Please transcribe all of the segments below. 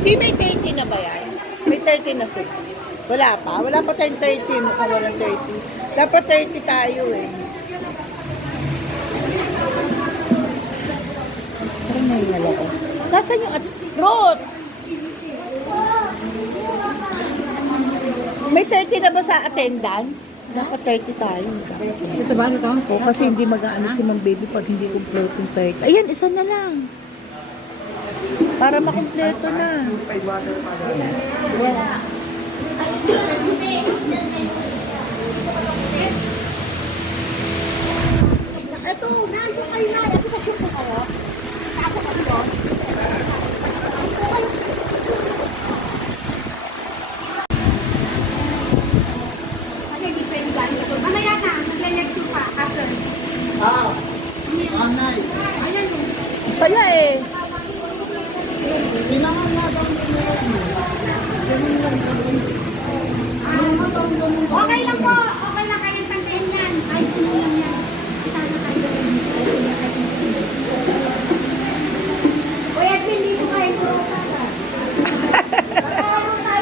di may 30 na ba yan? May 30 na sila. Wala pa. Wala pa tayong 30. Mukhang walang 30. Dapat 30 tayo eh. Parang nahingal ako. Nasaan yung Ruth? May 30 na ba sa attendance? Dapat 30 tayo. Ito ba? Ito? O kasi hindi mag-aano si Mang Baby pag hindi complete yung 30. Ayan, isa na lang. Para makompleto na. Ito, nandun kayo na. Ito sa chupo ko. Ako kami doon. Kasi hindi pwede galing ito. Mamaya na, mag-leg 2 pa. After. Anay. Ayan o. Kaya eh. Kailangan na daw Okay lang po. Okay lang kayong tantayin yan. Ay, sino lang yan. Sana kayo. Kuya, hindi ko kayo po.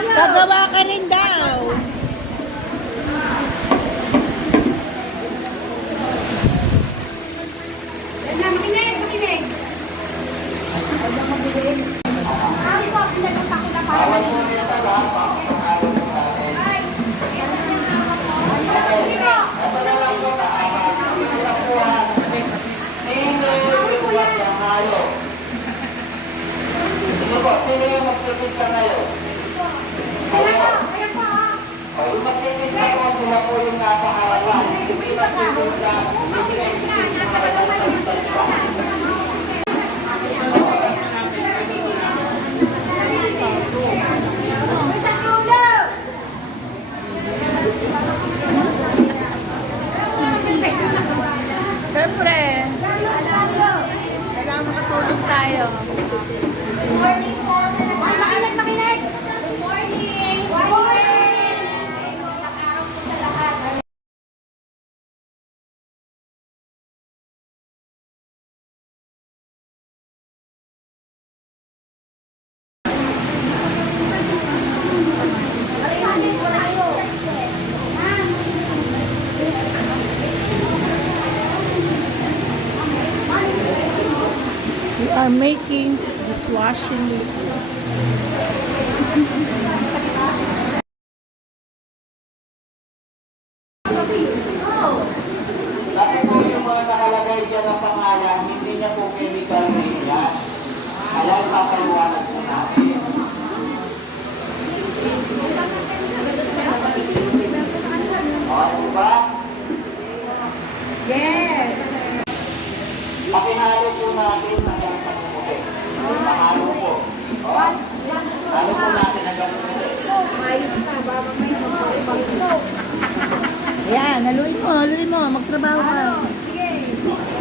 Gagawa ka rin daw. Yan na, makinig, makinig. Ay po, pinagpunta ko na para Sino yung magtipid ka ngayon? Ayan po. Yung magtipid ka po, sila po yung nasa harapan. Hindi magtipid ka. Siyempre. Kailangan makatulog tayo. Makinig, makinig. Good morning. Good morning. Magandang araw po sa lahat. We are making dishwashing liquid. Kasi po yung mga nakalagay dyan ng pangalan, hindi niya po chemical rin yan. Kaya ipapaliwanag po natin. Okay ba? Yes. Pakihalo po natin hanggang sa kumuti. Pakihalo po. Halo po natin hanggang kumuti. Ayan, haluin mo, magtrabaho ka.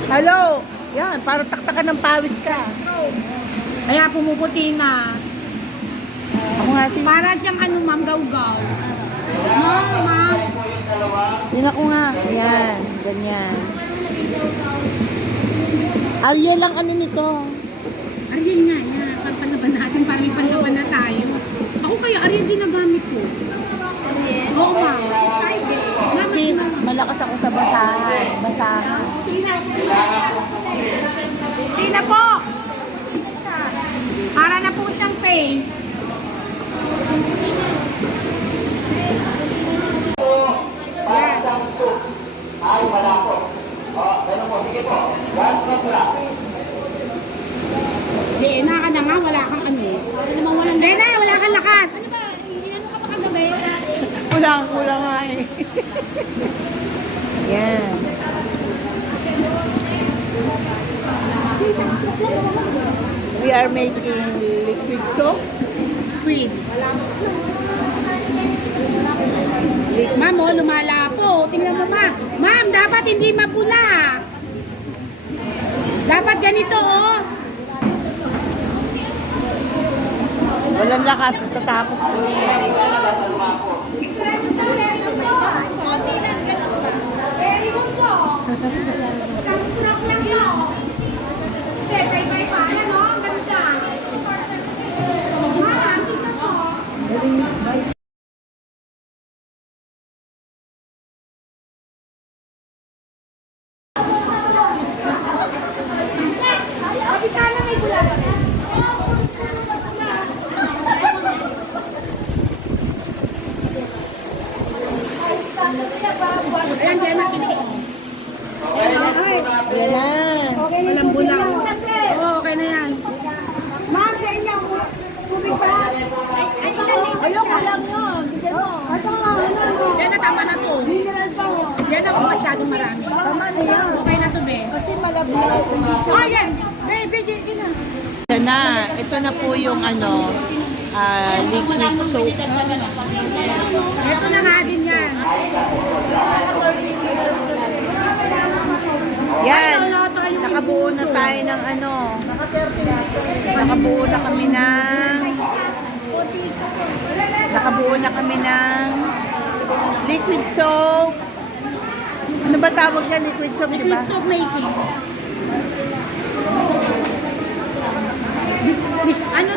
Hello! Yan, para taktakan ng pawis ka. Kaya pumuputi na. Ako nga si... Para siyang ano, ma'am, gaw-gaw. No, ma'am. Kaya po yung dalawa. Yun ako nga. Ayan, ganyan. Ariel lang ano nito. Ariel nga, yan. Pagpanaban natin para may panlaban na tayo. Ako kaya Ariel ginagamit ko. Oo, ma'am. Ma'am, Sis, malakas ako sa basahan. Basahan. Tina po. Para na po siyang face. Para siyang soup. Ay, wala po. O, ganun po. Sige po. Gas na pula. Di, naka na nga, wala kang ano. Hindi na, wala kang lakas. Ano ba? Inano ka pa kagabi? Kulang nga eh. Yan. We are making liquid soap. Queen. Ma'am, oh, lumalapo. Tingnan mo, ma'am. Ma'am, dapat hindi mapula. Dapat ganito, oh. Walang lakas kasi tatapos ko. Very good po. Isang stroke lang yun. Bye-bye pa. Ayan o, ang ganda. tama na to. Mineral pa. Yan ako masyadong marami. Tama na yan. Okay na to, be. Kasi malabnaw. Hindi siya. Oh, yan. Be, yun na. Ito na. Ito na po yung ano, liquid soap. Ito na nga din yan. Yan. Nakabuo na tayo ng ano. Nakabuo na kami ng liquid soap. Ano ba tawag yan? Liquid soap, di ba? Liquid soap making. Ano